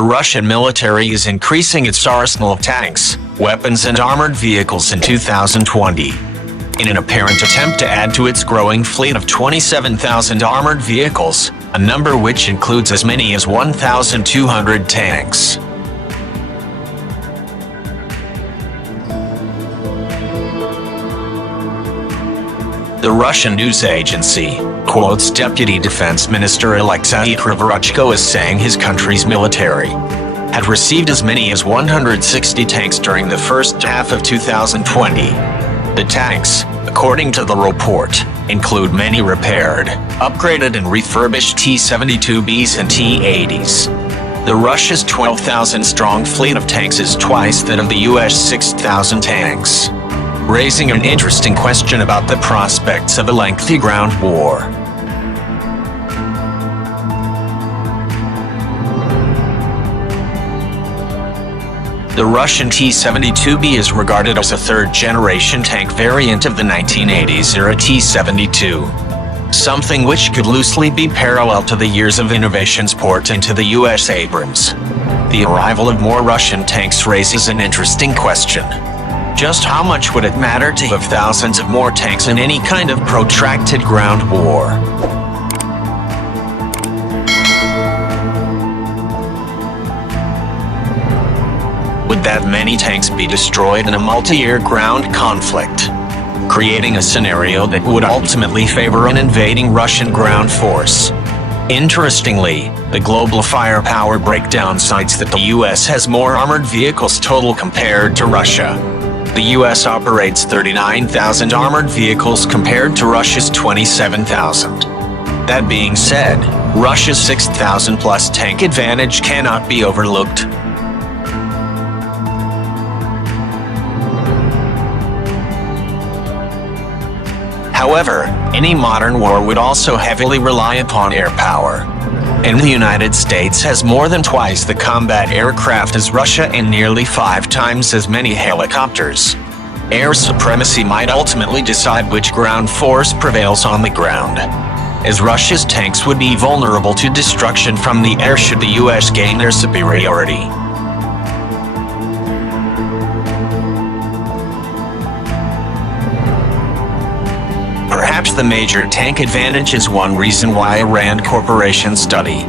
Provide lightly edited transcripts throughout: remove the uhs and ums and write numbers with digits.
The Russian military is increasing its arsenal of tanks, weapons and armored vehicles in 2020. In an apparent attempt to add to its growing fleet of 27,000 armored vehicles, a number which includes as many as 1,200 tanks. The Russian news agency quotes Deputy Defense Minister Alexei Krivoruchko as saying his country's military had received as many as 160 tanks during the first half of 2020. The tanks, according to the report, include many repaired, upgraded and refurbished T-72Bs and T-80s. The Russia's 12,000-strong fleet of tanks is twice that of the US 6,000 tanks, raising an interesting question about the prospects of a lengthy ground war. The Russian T-72B is regarded as a third-generation tank variant of the 1980s-era T-72, something which could loosely be parallel to the years of innovations poured into the US Abrams. The arrival of more Russian tanks raises an interesting question. Just how much would it matter to have thousands of more tanks in any kind of protracted ground war? Would that many tanks be destroyed in a multi-year ground conflict, creating a scenario that would ultimately favor an invading Russian ground force? Interestingly, the global firepower breakdown cites that the US has more armored vehicles total compared to Russia. The US operates 39,000 armored vehicles compared to Russia's 27,000. That being said, Russia's 6,000-plus tank advantage cannot be overlooked. However, any modern war would also heavily rely upon air power. And the United States has more than twice the combat aircraft as Russia and nearly 5 times as many helicopters. Air supremacy might ultimately decide which ground force prevails on the ground, as Russia's tanks would be vulnerable to destruction from the air should the US gain their superiority. Perhaps the major tank advantage is one reason why a RAND Corporation study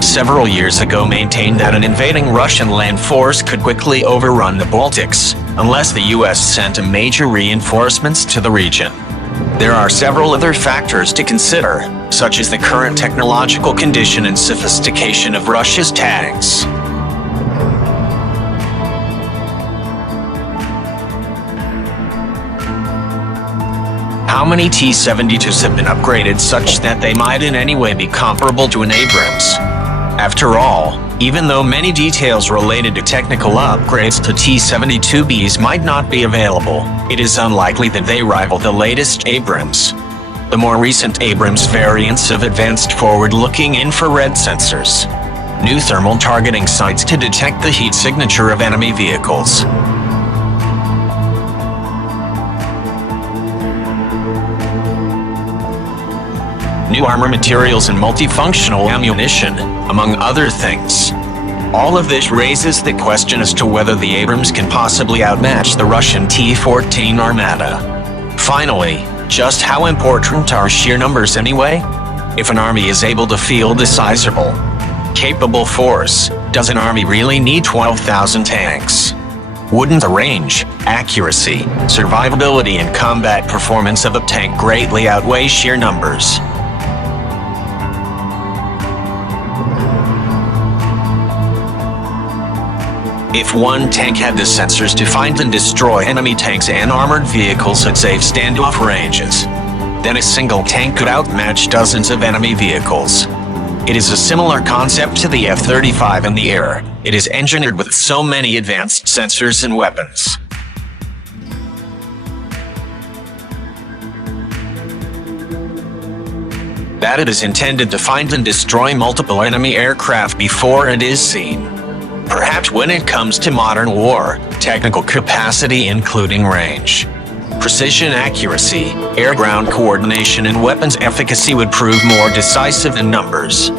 several years ago maintained that an invading Russian land force could quickly overrun the Baltics unless the US sent major reinforcements to the region. There are several other factors to consider, such as the current technological condition and sophistication of Russia's tanks. How many T-72s have been upgraded such that they might in any way be comparable to an Abrams? After all, even though many details related to technical upgrades to T-72Bs might not be available, it is unlikely that they rival the latest Abrams. The more recent Abrams variants have advanced forward-looking infrared sensors, new thermal targeting sights to detect the heat signature of enemy vehicles, new armor materials and multifunctional ammunition, among other things. All of this raises the question as to whether the Abrams can possibly outmatch the Russian T-14 Armata. Finally, just how important are sheer numbers anyway? If an army is able to field a sizable, capable force, does an army really need 12,000 tanks? Wouldn't the range, accuracy, survivability and combat performance of a tank greatly outweigh sheer numbers? If one tank had the sensors to find and destroy enemy tanks and armored vehicles at safe standoff ranges, then a single tank could outmatch dozens of enemy vehicles. It is a similar concept to the F-35 in the air. It is engineered with so many advanced sensors and weapons that it is intended to find and destroy multiple enemy aircraft before it is seen. Perhaps when it comes to modern war, technical capacity including range, precision accuracy, air-ground coordination and weapons efficacy would prove more decisive than numbers.